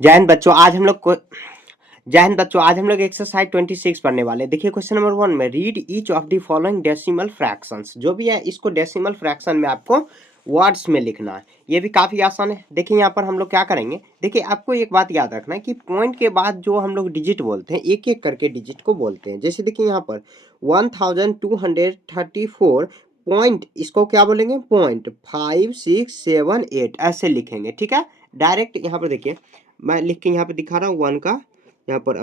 जय हिंद बच्चों। आज हम लोग एक्सरसाइज 26 पढ़ने वाले हैं। देखिए क्वेश्चन नंबर 1 में read each of the following decimal fractions. जो भी है इसको डेसिमल फ्रैक्शन में आपको वर्ड्स में लिखना है। ये भी काफी आसान है। देखिए यहाँ पर हम लोग क्या करेंगे। देखिए आपको एक बात याद रखना है कि पॉइंट के बाद जो हम लोग डिजिट बोलते हैं एक एक करके डिजिट को बोलते हैं। जैसे देखिए यहाँ पर 1234 पॉइंट, इसको क्या बोलेंगे, पॉइंट 5678 ऐसे लिखेंगे। ठीक है, डायरेक्ट यहाँ पर देखिए मैं लिख के यहाँ पे दिखा रहा हूँ वन का। यहाँ पर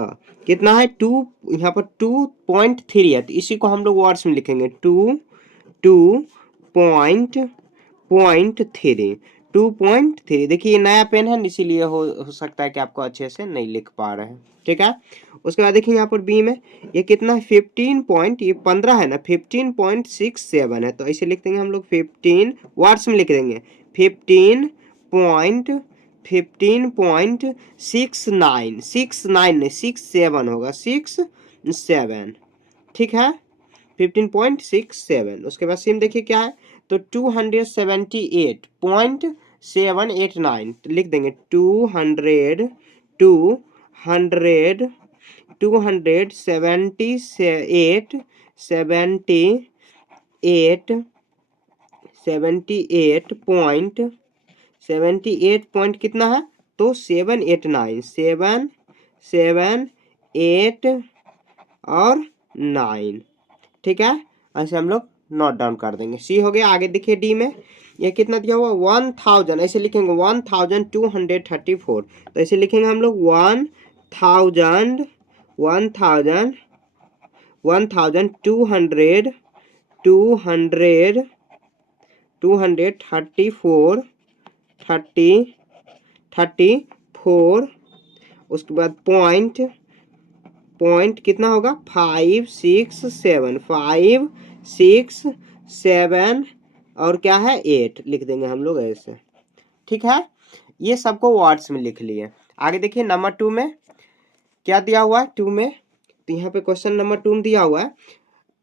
कितना है 2, यहाँ पर 2.3 है, तो इसी को हम लोग वर्ड्स में लिखेंगे 2.3। 2.3। देखिए ये नया पेन है इसीलिए हो सकता है कि आपको अच्छे से नहीं लिख पा रहे हैं। ठीक है, उसके बाद देखिए यहाँ पर बी में ये कितना है 15 पॉइंट, ये 15 है ना, 15.67 है, तो ऐसे लिख देंगे हम लोग 15 वर्ड्स में लिख देंगे 15.69 होगा 67। ठीक है, 15.67। उसके बाद सिम देखिए क्या है, तो 278.789 लिख देंगे 278 पॉइंट कितना है, तो 789 7 और 9। ठीक है, ऐसे हम लोग नोट डाउन कर देंगे। सी हो गया। आगे देखिए डी में ये कितना दिया हुआ 1000, ऐसे लिखेंगे 1234, तो ऐसे लिखेंगे हम लोग 1234 उसके बाद पॉइंट कितना होगा 567 और क्या है 8 लिख देंगे हम लोग ऐसे। ठीक है, ये सबको वर्ड्स में लिख लिए। आगे देखिए नंबर 2 में क्या दिया हुआ है 2 में, तो यहाँ पे क्वेश्चन नंबर 2 में दिया हुआ है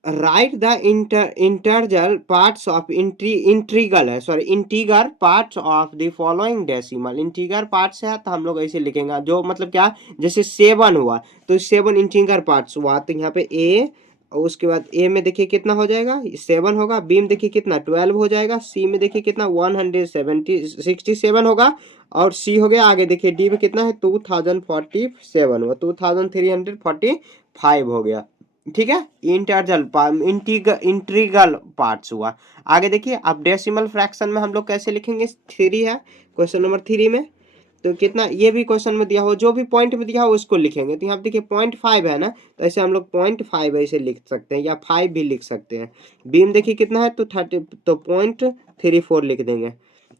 write the integral parts of integer parts of the following decimal. Integer parts है तो हम लोग ऐसे लिखेंगे, जो मतलब क्या, जैसे 7 हुआ तो 7 इंटीगर पार्ट्स हुआ, तो यहाँ पे ए, और उसके बाद ए में देखिए कितना हो जाएगा 7 होगा, बी में देखिए कितना 12 हो जाएगा, सी में देखिए कितना 167 होगा, और सी हो गया। आगे देखिए डी में कितना है 2047 हुआ, 2345 हो गया। ठीक है, इंटीग्रल पार्ट्स हुआ। आगे देखिए अब डेसिमल फ्रैक्शन में हम लोग कैसे लिखेंगे, 3 है क्वेश्चन नंबर 3 में, तो कितना ये भी क्वेश्चन में दिया हो, जो भी पॉइंट में दिया हो उसको लिखेंगे। तो यहाँ पे देखिए 0.5 है ना, तो ऐसे हम लोग 0.5 ऐसे लिख सकते हैं या 5 भी लिख सकते हैं। बी में देखिए कितना है तो 30, तो 0.34 लिख देंगे।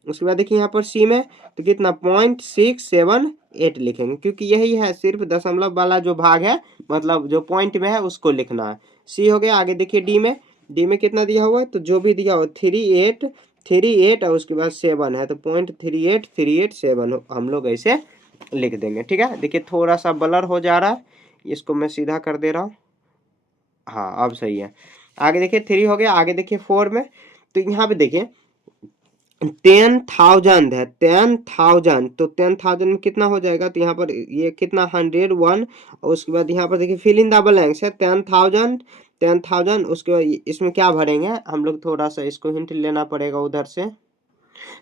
उसके बाद देखिए यहाँ पर सी में तो कितना 0.678 लिखेंगे, क्योंकि यही है सिर्फ दशमलव वाला जो भाग है, मतलब जो पॉइंट में है उसको लिखना है। सी हो गया। आगे देखिए डी में कितना दिया हुआ है, तो जो भी दिया हुआ 38 और उसके बाद 7 है, तो 0.3837 हम लोग ऐसे लिख देंगे। ठीक है, देखिए थोड़ा सा ब्लर हो जा रहा है, इसको मैं सीधा कर दे रहा हूँ। हाँ अब सही है। आगे देखिए 3 हो गया। आगे देखिए 4 में तो यहाँ पे देखिए 10,000 है, 10,000, तो 10,000 में कितना हो जाएगा, तो यहाँ पर ये कितना 101, और उसके बाद यहाँ पर देखिए फिल इन द ब्लैंक्स है 10,000। उसके बाद इसमें क्या भरेंगे हम लोग, थोड़ा सा इसको हिंट लेना पड़ेगा उधर से।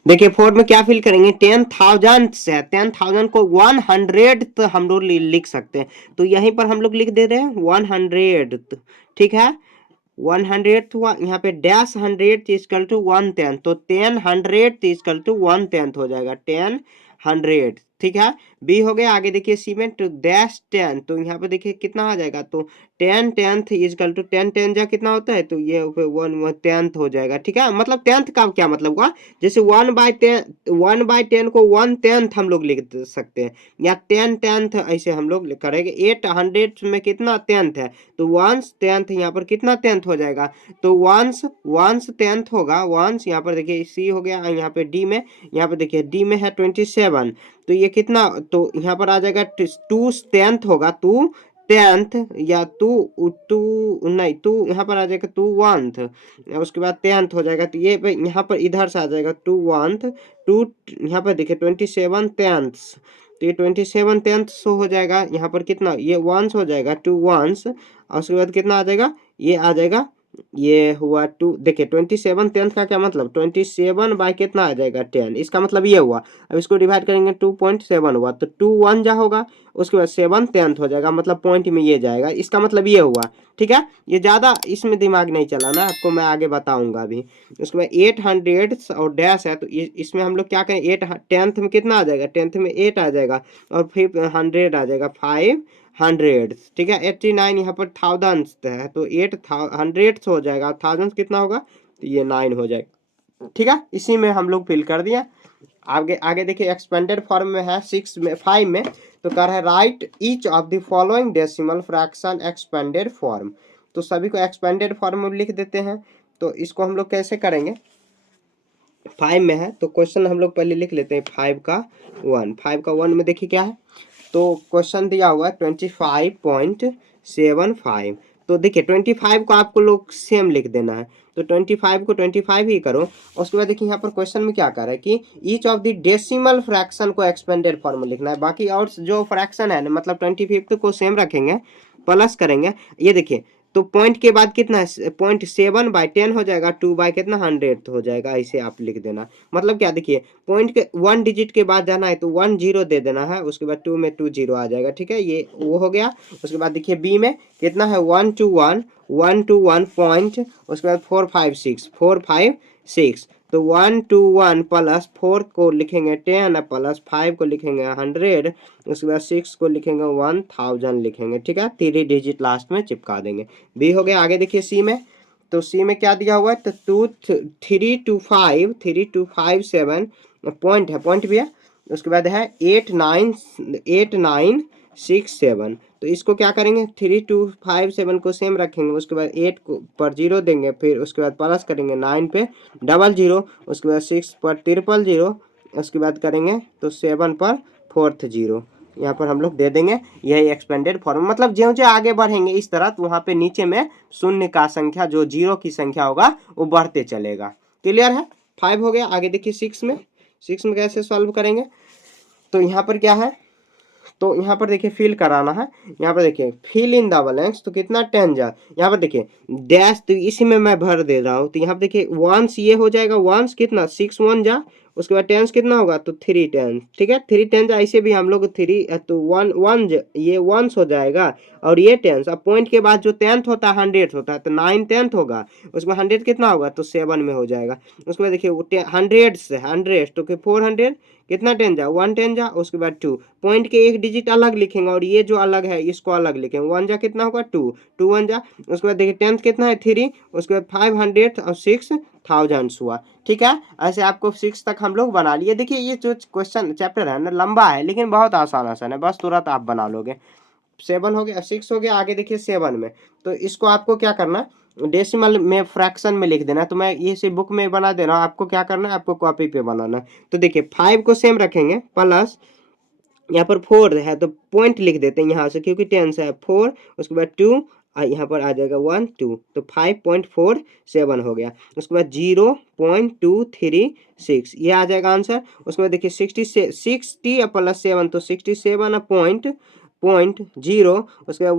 देखिए 4 में क्या फिल करेंगे 10,000 से 10,000 को 100 तो हम लोग लिख सकते हैं, तो यहीं पर हम लोग लिख दे रहे हैं 100। ठीक है, 100 हुआ, यहाँ पे डैश 100 इजकल टू 1/10, तो 10 इजकल टू 1/10 हो जाएगा 10 100। ठीक है, बी हो गया। आगे देखिए सीमेंट डैश 10, तो यहाँ पे देखिए कितना आ जाएगा, तो 10 इजकल टू 10 जा कितना होता है, तो ये 1/10 हो जाएगा। ठीक है, मतलब 10th का क्या मतलब हुआ, जैसे 1/10 को 1/10 हम लोग लिख सकते हैं, या 10 ऐसे हम लोग करेंगे। 800 में कितना 10th है, तो 1/10 यहाँ पर कितना 10th हो जाएगा, तो 1/10 होगा 1। यहाँ पर देखिए सी हो गया। यहाँ पे डी में, यहाँ पे देखिए डी में है 27, तो ये कितना, तो यहाँ पर आ जाएगा 2/10 होगा 2/10, या टू नहीं, टू यहाँ पर आ जाएगा 2/1, उसके बाद 10th हो जाएगा, तो ये यहाँ पर इधर से आ जाएगा 2/1, टू यहाँ पर देखिए 27 10th, तो ये 27 10th शो हो जाएगा। यहाँ पर कितना, ये वंस हो जाएगा, 2 वंस, और उसके बाद कितना आ जाएगा, ये आ जाएगा, ये हुआ 2। देखिए 27 10th का क्या मतलब, 27 बाय कितना आ जाएगा 10, इसका मतलब ये हुआ। अब इसको डिवाइड करेंगे 2.7 हुआ, तो 2 1 जा होगा, उसके बाद 7 10th हो जाएगा, मतलब पॉइंट में ये जाएगा, इसका मतलब ये हुआ। ठीक है, ये ज़्यादा इसमें दिमाग नहीं चलाना, आपको मैं आगे बताऊंगा अभी। उसके बाद 800 और डैश है, तो इसमें हम लोग क्या करें, 8 10th में कितना आ जाएगा, 10th में 8 आ जाएगा, और फिर 100 आ जाएगा, 500। ठीक है, 89 यहाँ पर थाउजेंड्स है, तो 800 हो जाएगा, थाउजेंड्स कितना होगा, तो ये 9 हो जाएगा। ठीक है, इसी में हम लोग फिल कर दिया। आगे आगे देखिए एक्सपेंडेड फॉर्म में है 6 में 5 में, तो कह रहा है right each of the following decimal fraction expanded form. तो सभी को एक्सपेंडेड फॉर्म में लिख देते हैं। तो इसको हम लोग कैसे करेंगे, 5 में है तो क्वेश्चन हम लोग पहले लिख लेते हैं 5 का 1। 5 का 1 में देखिए क्या है, तो क्वेश्चन दिया हुआ है 25.75। तो देखिए 25 को आपको लोग सेम लिख देना है, तो 25 को 25 ही करो। उसके बाद देखिए यहाँ पर क्वेश्चन में क्या कर रहा है कि each of the decimal fraction को एक्सपेंडेड फॉर्म में लिखना है, बाकी और जो फ्रैक्शन है ना, मतलब 25 को सेम रखेंगे, प्लस करेंगे। ये देखिए, तो पॉइंट के बाद कितना है, 0.7/10 हो जाएगा, 2 बाय कितना 100 हो जाएगा, ऐसे आप लिख देना। मतलब क्या, देखिए पॉइंट के 1 डिजिट के बाद जाना है तो 1 0 दे देना है, उसके बाद 2 में 2 0 आ जाएगा। ठीक है, ये वो हो गया। उसके बाद देखिए बी में कितना है, 1 to 1 पॉइंट, उसके बाद 4 5 6 तो 1 to 1 प्लस 4 को लिखेंगे 10 प्लस 5 को लिखेंगे 100, उसके बाद 6 को लिखेंगे 1000 लिखेंगे। ठीक है, 3 डिजिट लास्ट में चिपका देंगे। बी हो गया। आगे देखिए सी में, तो सी में क्या दिया हुआ है, तो 3 to 5 7 पॉइंट है, पॉइंट भी है। उसके बाद है 8 9 6 7, तो इसको क्या करेंगे, 3 2 5 7 को सेम रखेंगे, उसके बाद 8 को पर 0 देंगे, फिर उसके बाद प्लस करेंगे, 9 पे 00, उसके बाद 6 पर 000, उसके बाद करेंगे तो 7 पर 40, यहाँ पर हम लोग दे देंगे। यही एक्सपेंडेड फॉर्म, मतलब ज्यों ज्यों आगे बढ़ेंगे इस तरह, तो वहाँ पे नीचे में शून्य का संख्या, जो जीरो की संख्या होगा वो बढ़ते चलेगा। क्लियर है, 5 हो गया। आगे देखिए 6 में, 6 में कैसे सॉल्व करेंगे, तो यहाँ पर क्या है, तो यहाँ पर देखिए फिल कराना है। यहाँ पर देखिए फिल इन द ब्लैंक्स, तो कितना 10 जा, यहाँ पर देखिए डैश, तो इसी में मैं भर दे रहा हूँ। तो यहाँ पर देखिए वंस ये हो जाएगा, वंस कितना 6 1 जा, उसके बाद टेंस कितना होगा, तो 3 10। ठीक है, 3 10 जा, ऐसे भी हम लोग 3 तो 1 1 ये वंस हो जाएगा, और ये टेंस। अब पॉइंट के बाद जो 10th होता है 100 होता है, तो 9 10th होगा, उसमें 100 कितना होगा, तो 7 में हो जाएगा। उसके बाद देखिए 100 से 100, तो 400 कितना 10 जा, 1 10 जा, उसके बाद 2, पॉइंट के एक डिजिट अलग लिखेंगे, और ये जो अलग है इसको अलग लिखेंगे, 1 जा कितना होगा 2 2 1 जा, उसके बाद देखिए 10th कितना है 3, उसके बाद 500 और 6000 हुआ। ठीक है, ऐसे आपको 6 तक हम लोग बना लिए। देखिए ये जो क्वेश्चन चैप्टर है ना, लंबा है लेकिन बहुत आसान आसान है, बस तुरंत आप बना लोगे। 7 हो गया, 6 हो गया। आगे देखिए 7 में, तो इसको आपको क्या करना, डेसिमल में फ्रैक्शन में लिख देना। तो मैं ये से बुक में बना दे रहा हूँ, आपको क्या करना है, आपको कॉपी पे बनाना है। तो देखिए 5 को सेम रखेंगे, प्लस यहाँ पर 4 है तो पॉइंट लिख देते हैं यहाँ से, क्योंकि 10 है 4, उसके बाद 2, यहाँ पर आ जाएगा 1 2, तो 5.47 हो गया। उसके बाद 0.236 ये आ जाएगा आंसर। उसके बाद देखिए 60 प्लस 7, तो 67 0, उसके बाद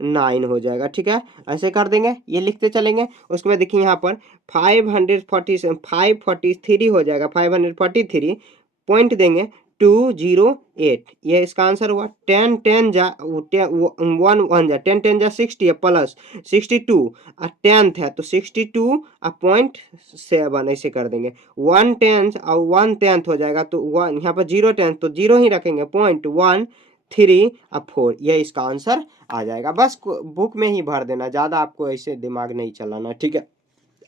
19 हो जाएगा। ठीक है, ऐसे कर देंगे, ये लिखते चलेंगे। उसके बाद देखिए यहाँ पर 543 हो जाएगा, 543 पॉइंट देंगे 208, ये इसका आंसर हुआ। 10 10 जा 1 1 जा, 10 10 जा 60 है, प्लस 62 और 10th है तो 62 पॉइंट 7 ऐसे कर देंगे। 1 10 और 1 10th हो जाएगा, तो 1 यहाँ पर 0 10th तो 0 ही रखेंगे, 0.13 और 4, ये इसका आंसर आ जाएगा। बस बुक में ही भर देना, ज़्यादा आपको ऐसे दिमाग नहीं चलाना। ठीक है,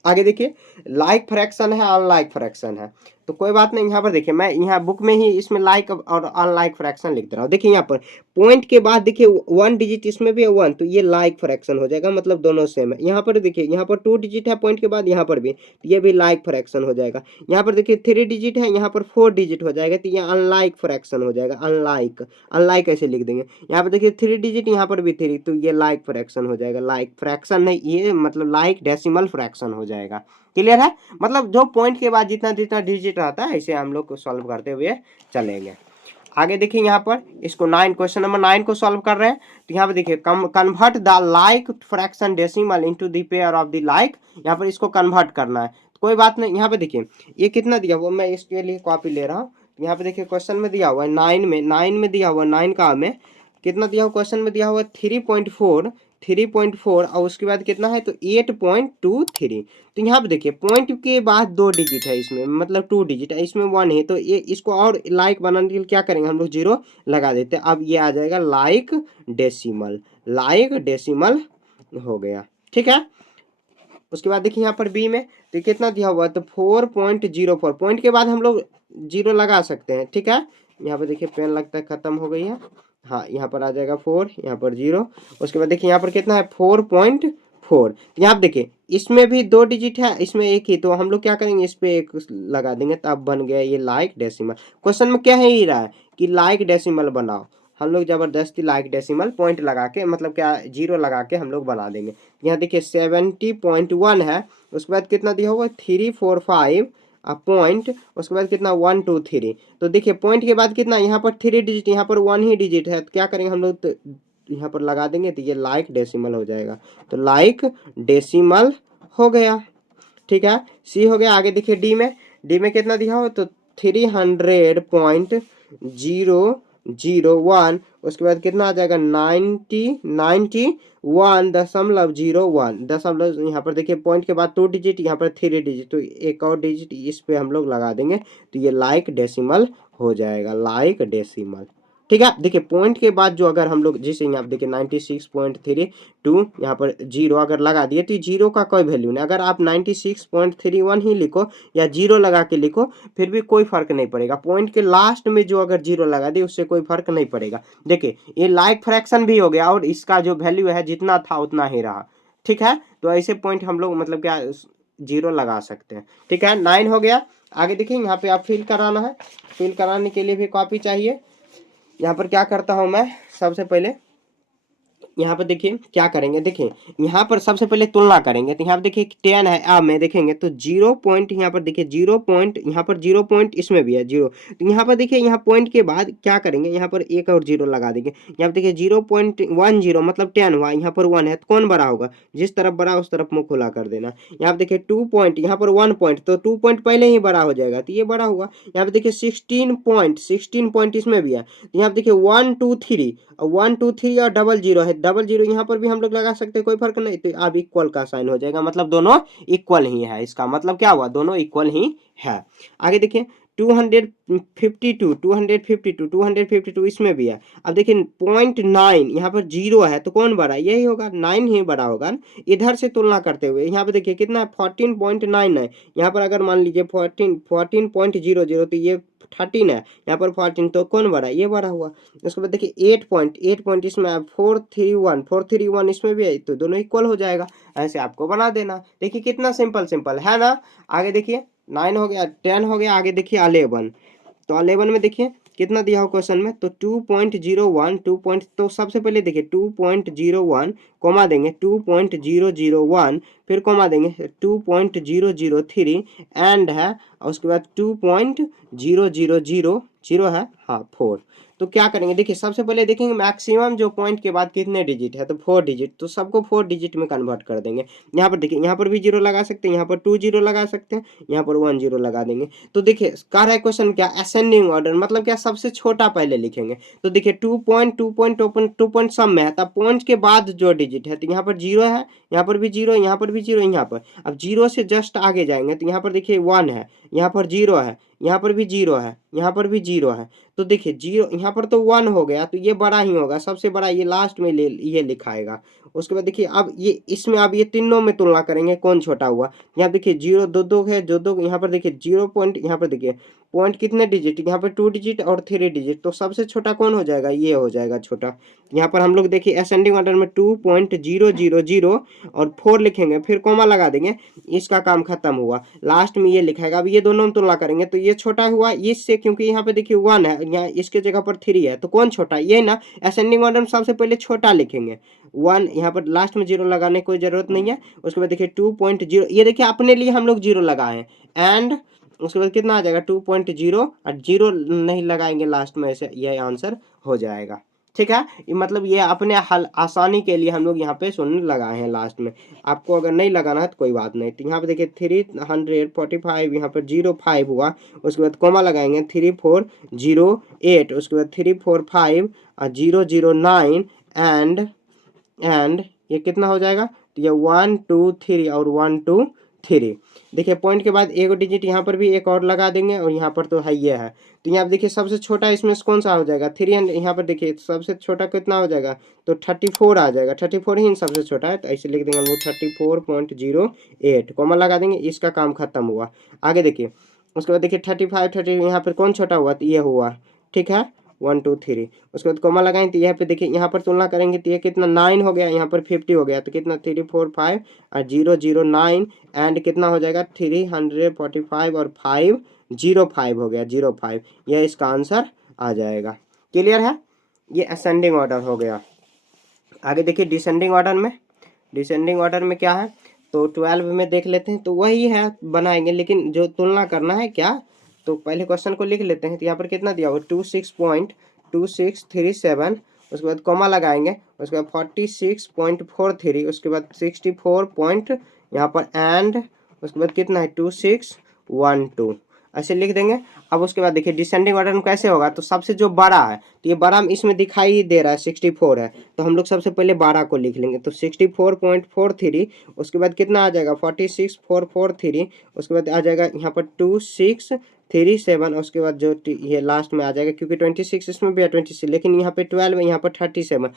आगे देखिए लाइक फ्रैक्शन है, अनलाइक फ्रैक्शन है, तो कोई बात नहीं। यहाँ पर देखिए मैं यहाँ बुक में ही इसमें लाइक और अनलाइक फ्रैक्शन लिख दे रहा हूँ। देखिए यहाँ पर पॉइंट के बाद देखिए 1 डिजिट इसमें भी है 1, तो ये लाइक फ्रैक्शन हो जाएगा, मतलब दोनों सेम है। यहाँ पर देखिए यहाँ पर 2 डिजिट है पॉइंट के बाद, यहाँ पर भी, तो ये भी लाइक फ्रैक्शन हो जाएगा। यहाँ पर देखिए 3 डिजिट है, यहाँ पर 4 डिजिट हो जाएगा, तो ये अनलाइक फ्रैक्शन हो जाएगा। अनलाइक अनलाइक ऐसे लिख देंगे। यहाँ पर देखिए 3 डिजिट, यहाँ पर भी 3, तो ये लाइक फ्रैक्शन हो जाएगा। लाइक फ्रैक्शन नहीं, ये मतलब लाइक डेसिमल फ्रैक्शन हो जाएगा। क्लियर है, मतलब जो पॉइंट के बाद जितना जितना डिजिट रहता है ऐसे हम लोग को सॉल्व करते हुए चलेंगे। आगे देखिए यहाँ पर इसको 9 क्वेश्चन नंबर 9 को सॉल्व कर रहे हैं। तो यहाँ पर देखिए convert the like fraction decimal into the pair of the like, यहाँ पर इसको कन्वर्ट करना है। तो कोई बात नहीं, यहाँ पे देखिए ये कितना दिया हुआ, मैं इसके लिए कॉपी ले रहा हूँ। यहाँ पे देखिए क्वेश्चन में दिया हुआ है 9 में दिया हुआ 9 का हमें कितना दिया हुआ, क्वेश्चन में दिया हुआ 3.4 और उसके बाद कितना है तो 8.23। तो यहाँ पे देखिए पॉइंट के बाद 2 डिजिट है इसमें, मतलब 2 डिजिट है, इसमें 1 है, तो ये इसको और लाइक बनाने के लिए क्या करेंगे हम लोग 0 लगा देते हैं। अब ये आ जाएगा लाइक डेसिमल हो गया, ठीक है। उसके बाद देखिए यहाँ पर बी में तो कितना दिया हुआ है तो 4.04, पॉइंट के बाद हम लोग 0 लगा सकते हैं, ठीक है। यहाँ पर देखिए पेन लगता है खत्म हो गई है, हाँ यहाँ पर आ जाएगा 4, यहाँ पर 0। उसके बाद देखिए यहाँ पर कितना है 4.4। तो यहाँ पर देखिए इसमें भी 2 डिजिट है, इसमें एक ही, तो हम लोग क्या करेंगे इस पे 1 लगा देंगे, तब बन गया ये लाइक डेसिमल। क्वेश्चन में क्या है ही रहा है कि लाइक डेसिमल बनाओ, हम लोग जबरदस्ती लाइक डेसिमल पॉइंट लगा के, मतलब क्या 0 लगा के हम लोग बना देंगे। यहाँ देखिए 70.1 है, उसके बाद कितना दिया हुआ 345 पॉइंट, उसके बाद कितना 1 2 3। तो देखिए पॉइंट के बाद कितना यहाँ पर 3 डिजिट, यहाँ पर 1 ही डिजिट है, तो क्या करेंगे हम लोग तो यहाँ पर लगा देंगे, तो ये लाइक डेसिमल हो जाएगा। तो लाइक डेसिमल हो गया, ठीक है। सी हो गया। आगे देखिए डी में कितना दिया हो तो 300.001, उसके बाद कितना आ जाएगा 91.01, दशमलव, यहाँ पर देखिए पॉइंट के बाद 2 डिजिट, यहाँ पर 3 डिजिट, तो एक और डिजिट इस पे हम लोग लगा देंगे, तो ये लाइक डेसिमल हो जाएगा, लाइक डेसिमल, ठीक है। देखिए पॉइंट के बाद जो अगर हम लोग जैसे यहाँ देखिए 96.32 यहाँ पर 0 अगर लगा दिए तो 0 का कोई वैल्यू नहीं। अगर आप 96.31 ही लिखो या 0 लगा के लिखो फिर भी कोई फर्क नहीं पड़ेगा। पॉइंट के लास्ट में जो अगर 0 लगा दिए उससे कोई फर्क नहीं पड़ेगा। देखिए ये लाइक फ्रैक्शन भी हो गया और इसका जो वैल्यू है जितना था उतना ही रहा, ठीक है। तो ऐसे पॉइंट हम लोग मतलब क्या 0 लगा सकते हैं, ठीक है। 9 हो गया। आगे देखिए यहाँ पे आप फिल कराना है, फिल कराने के लिए भी कॉपी चाहिए। यहाँ पर क्या करता हूं मैं, सबसे पहले यहाँ पर देखिए क्या करेंगे, देखिए यहाँ पर सबसे पहले तुलना करेंगे। तो यहाँ पर देखिए 10 है, अब में देखेंगे तो 0 पॉइंट, यहाँ पर देखिए 0 पॉइंट, यहाँ पर 0 पॉइंट इसमें भी है 0। तो यहाँ पर देखिए यहाँ पॉइंट के बाद क्या करेंगे, यहाँ पर एक और 0 लगा देंगे। यहाँ पर देखिए 0.10 मतलब 10 हुआ, यहाँ पर 1 है तो कौन बड़ा होगा, जिस तरफ बड़ा उस तरफ मुंह खुला कर देना। यहाँ पर देखिए 2 पॉइंट, यहाँ पर 1 पॉइंट, तो 2 पॉइंट पहले ही बड़ा हो जाएगा, तो ये बड़ा हुआ। यहाँ पर देखिए 16 पॉइंट इसमें भी है। यहाँ पर देखिए 1 2 3 और डबल 0 है, डबल 0 यहाँ पर भी हम लोग लगा सकते हैं, कोई फर्क नहीं। तो अब इक्वल का साइन हो जाएगा, मतलब दोनों इक्वल ही है, इसका मतलब क्या हुआ दोनों इक्वल ही है। आगे देखिए 252 इसमें भी है। अब देखिए 0.9 यहाँ पर 0 है तो कौन बड़ा, यही होगा, 9 ही बड़ा होगा। इधर से तुलना करते हुए यहाँ पर देखिए कितना है 14.99, यहाँ पर अगर मान लीजिए 14.00 तो ये 13 है, यहाँ पर 14, तो कौन बड़ा, ये बड़ा हुआ। उसके बाद देखिए 8 पॉइंट इसमें 431 इसमें भी है, तो दोनों इक्वल हो जाएगा। ऐसे आपको बना देना। देखिए कितना सिंपल है ना। आगे देखिए 9 हो गया, 10 हो गया। आगे देखिए 11, तो 11 में देखिए कितना दिया हो क्वेश्चन में तो 2.01 तो सबसे पहले देखिए 2.01 कॉमा देंगे 2.001, फिर कॉमा देंगे 2.003 एंड है, और उसके बाद 2.0000 है, हाँ 4। तो क्या करेंगे, देखिए सबसे पहले देखेंगे मैक्सिमम जो पॉइंट के बाद कितने डिजिट है, तो 4 डिजिट, तो सबको 4 डिजिट में कन्वर्ट कर देंगे। यहाँ पर देखिए यहाँ पर भी 0 लगा सकते हैं, यहाँ पर 2 0 लगा सकते हैं, यहाँ पर 1 0 लगा देंगे। तो देखिए कह रहा है क्वेश्चन क्या, असेंडिंग ऑर्डर, मतलब क्या सबसे छोटा पहले लिखेंगे। तो देखिए 2 पॉइंट सब में है, तब पॉइंट के बाद जो डिजिट है, तो यहाँ पर 0 है, यहाँ पर भी 0, यहाँ पर भी 0, यहाँ पर। अब 0 से जस्ट आगे जाएंगे तो यहाँ पर देखिए 1 है, यहाँ पर 0 है, यहाँ पर भी 0 है, यहाँ पर भी 0 है। तो देखिए 0 यहाँ पर तो 1 हो गया, तो ये बड़ा ही होगा, सबसे बड़ा ये लास्ट में ये लिखाएगा। उसके बाद देखिए अब ये इसमें अब ये तीनों में तुलना करेंगे कौन छोटा हुआ। यहाँ देखिए 0 2 है, जो 2 यहाँ पर देखिए 0 पॉइंट, यहाँ पर देखिए पॉइंट कितने डिजिट, यहाँ पर 2 डिजिट और 3 डिजिट, तो सबसे छोटा कौन हो जाएगा, ये हो जाएगा छोटा। यहाँ पर हम लोग देखिए असेंडिंग ऑर्डर में 2.000 और 4 लिखेंगे, फिर कॉमा लगा देंगे, इसका काम खत्म हुआ, लास्ट में ये लिखाएगा। अब ये दोनों में तुलना करेंगे तो ये छोटा हुआ इससे, क्योंकि यहाँ पे देखिए 1 है, यहाँ इसके जगह पर 3 है, तो कौन छोटा, ये ना। असेंडिंग ऑर्डर में सबसे पहले छोटा लिखेंगे 1, यहाँ पर लास्ट में 0 लगाने की कोई जरूरत नहीं है। उसके बाद देखिए 2.0, ये देखिए अपने लिए हम लोग 0 लगाए हैं, एंड उसके बाद कितना आ जाएगा 2.0 और 0 नहीं लगाएंगे लास्ट में, ऐसे यह आंसर हो जाएगा। ठीक है, मतलब ये अपने हल आसानी के लिए हम लोग यहाँ पे शून्य लगाए हैं लास्ट में। आपको अगर नहीं लगाना है तो कोई बात नहीं। तो यहाँ पे देखिए 345 यहाँ पर 05 हुआ, उसके बाद कोमा लगाएंगे 3408, उसके बाद 345 और 009 एंड ये कितना हो जाएगा, तो ये 1 2 3 और 1 2 3। देखिए पॉइंट के बाद एक डिजिट यहाँ पर भी एक और लगा देंगे और यहाँ पर तो है ये है। तो यहाँ पे देखिए सबसे छोटा इसमें से कौन सा हो जाएगा 300, यहाँ पर देखिए सबसे छोटा कितना हो जाएगा, तो 34 आ जाएगा। 34 ही सबसे छोटा है, तो ऐसे लिख देंगे हम लोग 34.08, कॉमा लगा देंगे, इसका काम खत्म हुआ। आगे देखिए उसके बाद देखिए 35 यहाँ पर कौन छोटा हुआ, तो ये हुआ। ठीक है 1 2 3, उसके बाद कोमा लगाएं तो यहाँ पे देखिए यहाँ पर तुलना करेंगे तो ये कितना 9 हो गया, यहाँ पर 50 हो गया, तो कितना 345 और 009 एंड कितना हो जाएगा 345 और 505 हो गया 05, यह इसका आंसर आ जाएगा। क्लियर है, ये असेंडिंग ऑर्डर हो गया। आगे देखिए डिसेंडिंग ऑर्डर में क्या है, तो 12 में देख लेते हैं, तो वही है बनाएंगे, लेकिन जो तुलना करना है क्या, तो पहले क्वेश्चन को लिख लेते हैं। तो यहाँ पर कितना दिया हुआ 26.2637, उसके बाद कॉमा लगाएंगे, उसके बाद 46.43, उसके बाद 64 पॉइंट यहाँ पर एंड उसके बाद कितना है 2612, ऐसे लिख देंगे। अब उसके बाद देखिए डिसेंडिंग ऑर्डर में कैसे होगा, तो सबसे जो बड़ा है, तो ये बड़ा इसमें दिखाई ही दे रहा है 64 है, तो हम लोग सबसे पहले 12 को लिख लेंगे। तो 64.43, उसके बाद कितना आ जाएगा 46443, उसके बाद आ जाएगा यहाँ पर 2637, उसके बाद जो ये लास्ट में आ जाएगा, क्योंकि 26 इसमें भी है 26, लेकिन यहाँ पे 12 है, यहाँ पर 37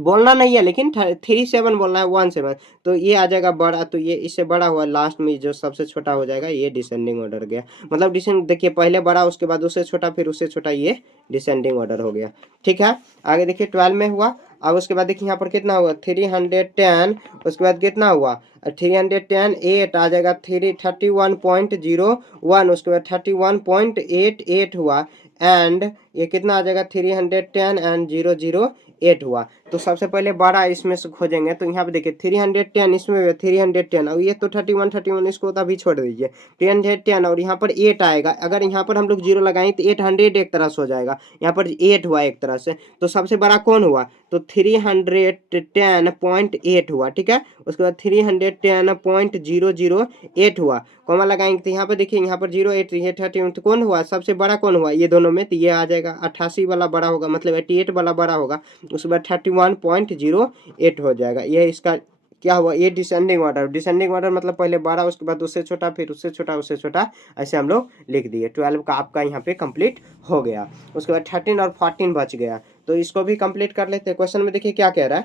बोलना नहीं है, लेकिन 37 बोलना है 17, तो ये आ जाएगा बड़ा, तो ये इससे बड़ा हुआ, लास्ट में जो सबसे छोटा हो जाएगा ये डिसेंडिंग ऑर्डर गया। मतलब डिसेंड देखिए पहले बड़ा, उसके बाद उससे छोटा, फिर उससे छोटा, ये डिसेंडिंग ऑर्डर हो गया। ठीक है, आगे देखिए 12 में हुआ। अब उसके बाद देखिए यहाँ पर कितना हुआ 310, उसके बाद कितना हुआ 310 8 आ जाएगा 31.01, उसके बाद 31.88 हुआ एंड ये कितना आ जाएगा 310 एंड 008 हुआ। तो सबसे पहले बड़ा इसमें से खोजेंगे, तो यहाँ पे देखिए 310 इसमें 310 और ये तो 31 इसको तो अभी छोड़ दीजिए, 310 और यहाँ पर 8 आएगा। अगर यहाँ पर हम लोग 0 लगाएं तो 800 एक तरह से हो जाएगा, यहाँ पर 8 हुआ एक तरह से, तो सबसे बड़ा कौन हुआ, तो 310.8 हुआ। ठीक है, उसके बाद 310.008 हुआ, कॉमा लगाएंगे तो यहाँ पर देखिए यहाँ पर 08 ये 31, तो कौन हुआ सबसे बड़ा, कौन हुआ ये दोनों में, तो ये आ जाएगा 88 वाला बड़ा होगा, मतलब 88 वाला बड़ा होगा, उसके बाद 31.08 हो जाएगा। यह इसका क्या हुआ, ये डिसेंडिंग ऑर्डर मतलब पहले बड़ा, उसके बाद उससे छोटा, फिर उससे छोटा, उससे छोटा, ऐसे हम लोग लिख दिए। 12 का आपका यहाँ पे कंप्लीट हो गया। उसके बाद 13 और 14 बच गया, तो इसको भी कंप्लीट कर लेते हैं। क्वेश्चन में देखिए क्या कह रहा है,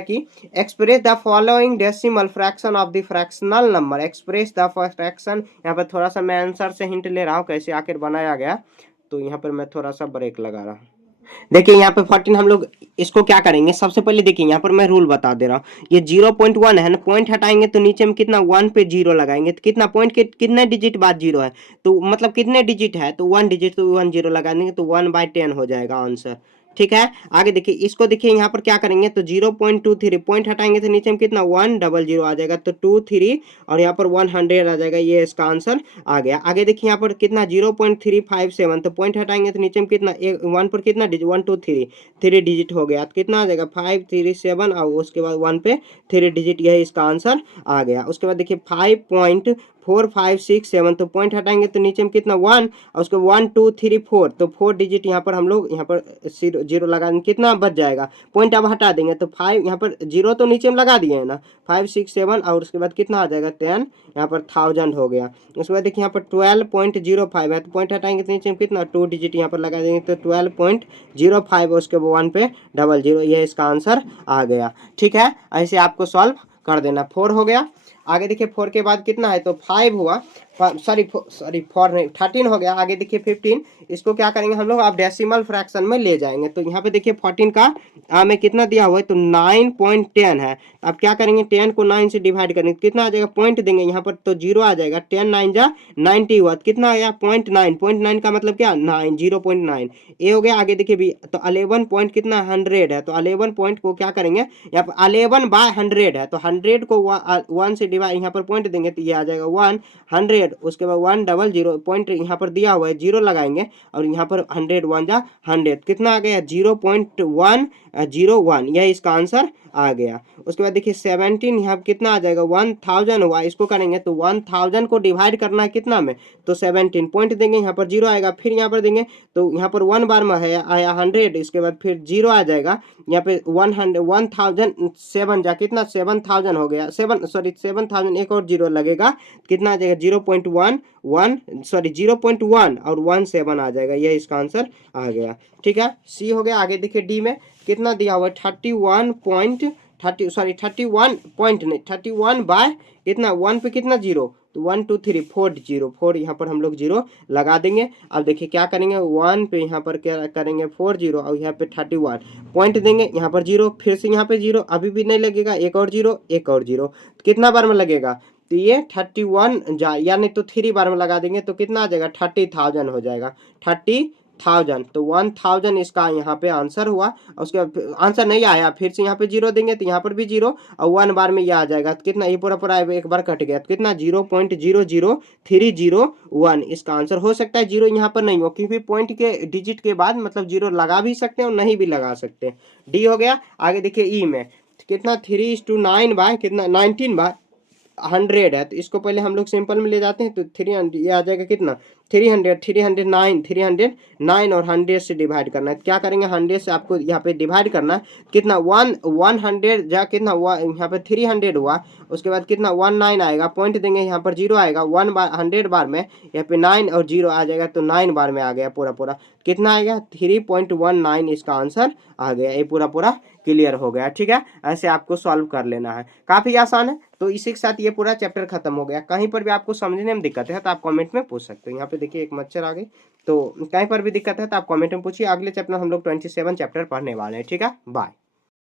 कि express the following decimal fraction of the fractional number, express the fraction. यहाँ पर थोड़ा सा मैं आंसर से हिंट ले रहा हूँ कैसे आखिर बनाया गया, तो यहाँ पर मैं थोड़ा सा ब्रेक लगा रहा हूँ। देखिए यहाँ पे 14 हम लोग इसको क्या करेंगे, सबसे पहले देखिए यहाँ पर मैं रूल बता दे रहा हूँ, ये 0.1 है ना, पॉइंट हटाएंगे तो नीचे में कितना 1 पे 0 लगाएंगे, तो कितना पॉइंट के कितने डिजिट बाद 0 है, तो मतलब कितने डिजिट है, तो 1 डिजिट, तो 1 0 लगा देंगे, तो 1/10 हो जाएगा आंसर। ठीक है, आगे देखिए इसको देखिए यहाँ पर क्या करेंगे, तो 0.23 पॉइंट हटाएंगे तो नीचे में कितना 100 आ जाएगा, तो 23 और यहाँ पर 100 आ जाएगा, ये इसका आंसर आ गया। आगे देखिए यहाँ पर कितना 0.357, तो पॉइंट हटाएंगे तो नीचे में कितना 1 पर कितना डिजिट 1 2 3 डिजिट हो गया, तो कितना आ जाएगा 537 और उसके बाद 1 पे 3 डिजिट, यही इसका आंसर आ गया। उसके बाद देखिए 5.4567, तो पॉइंट हटाएंगे तो नीचे में कितना 1 और उसके 1 2 3 4, तो 4 डिजिट यहाँ पर हम लोग यहाँ पर 0 लगा देंगे, कितना बच जाएगा, पॉइंट अब हटा देंगे तो 5, यहाँ पर 0 तो नीचे में लगा दिए है ना, 567 और उसके बाद कितना आ जाएगा 10, यहाँ पर 1000 हो गया। उसके बाद देखिए यहाँ पर 12.05 है, तो पॉइंट हटाएंगे तो नीचे में कितना 2 डिजिट यहाँ पर लगा देंगे, तो 12.05 उसके 1 पे 00, यह इसका आंसर आ गया। ठीक है, ऐसे आपको सॉल्व कर देना। 4 हो गया। आगे देखिए 4 के बाद कितना है, तो 5 हुआ, सॉरी 4 नहीं 13 हो गया। आगे देखिए 15, इसको क्या करेंगे हम लोग, आप डेसिमल फ्रैक्शन में ले जाएंगे। तो यहाँ पे देखिए 14 का में कितना दिया हुआ है, तो 9.10 है। आप क्या करेंगे 10 को 9 से डिवाइड करेंगे, कितना आ जाएगा, पॉइंट देंगे यहाँ पर, तो 0 आ जाएगा, 10 9 जा 90 हुआ, कितना आया 0.9 का मतलब क्या 9, 0.9 ये हो गया। आगे देखिए भी तो 11 पॉइंट कितना 100 है, तो 11 पॉइंट को क्या करेंगे, यहाँ पर 11/100 है, तो 100 को 1 से डिवाइड यहाँ पर पॉइंट देंगे, तो ये आ जाएगा 100 100, उसके बाद 100 पॉइंट यहाँ पर दिया हुआ है, 0 लगाएंगे और यहाँ पर 100 1 जा 100, कितना आ गया 0.101, यह इसका आंसर आ गया। उसके बाद देखिए 17 यहाँ कितना आ जाएगा 1000 हुआ, इसको करेंगे तो 1000 को डिवाइड करना है कितना में, तो 17 पॉइंट देंगे, यहाँ पर 0 आएगा, फिर यहाँ पर देंगे तो यहाँ पर 1 बार में है आया 100, इसके बाद फिर 0 आ जाएगा, यहाँ पे 1007 जा कितना 7000 हो गया, 7000, एक और 0 लगेगा, कितना आ जाएगा 0.1 और 17 आ जाएगा, यह इसका आंसर आ गया। ठीक है, सी हो गया। आगे देखिए डी में कितना दिया हुआ है 31 बाय कितना 1 पे कितना 0, तो 1 2 3 4 यहाँ पर हम लोग 0 लगा देंगे। अब देखिए क्या करेंगे 1 पे यहाँ पर क्या करेंगे 40 और यहाँ पे 31 पॉइंट देंगे, यहाँ पर 0, फिर से यहाँ पे 0, अभी भी नहीं लगेगा, एक और 0 कितना बार में लगेगा, तो ये 31 यानी तो 3 बार में लगा देंगे तो कितना आ जाएगा 30,000 हो जाएगा, 30,000, तो 1000 इसका यहाँ पे आंसर हुआ। उसके आंसर नहीं आया, फिर से यहाँ पे 0 देंगे तो यहाँ पर भी 0 और 1 बार में यह आ जाएगा, तो कितना ये पूरा एक बार कट गया, तो कितना 0.00301 इसका आंसर हो सकता है। 0 यहाँ पर नहीं हो क्योंकि पॉइंट के डिजिट के बाद मतलब 0 लगा भी सकते हैं और नहीं भी लगा सकते। डी हो गया। आगे देखिए ई में कितना 3:9 बाय कितना 19 बाय 100 है, तो इसको पहले हम लोग सिंपल में ले जाते हैं, तो 300 ये आ जाएगा कितना 309 और 100 से डिवाइड करना है, क्या करेंगे 100 से आपको यहाँ पे डिवाइड करना है, कितना 100 जा कितना यहाँ पे 300 हुआ, उसके बाद कितना 19 आएगा, पॉइंट देंगे यहाँ पर 0 आएगा, 100 बार में यहाँ पे 9 और 0 आ जाएगा, तो 9 बार में आ गया पूरा कितना आएगा 3.19 इसका आंसर आ गया। ये पूरा क्लियर हो गया। ठीक है, ऐसे आपको सॉल्व कर लेना है, काफी आसान है। तो इसी के साथ ये पूरा चैप्टर खत्म हो गया। कहीं पर भी आपको समझने में दिक्कत है तो आप कमेंट में पूछ सकते हो। यहाँ पे देखिए एक मच्छर आ गई, तो कहीं पर भी दिक्कत है तो आप कमेंट में पूछिए। अगले चैप्टर हम लोग 27 चैप्टर पढ़ने वाले हैं। ठीक है, बाय।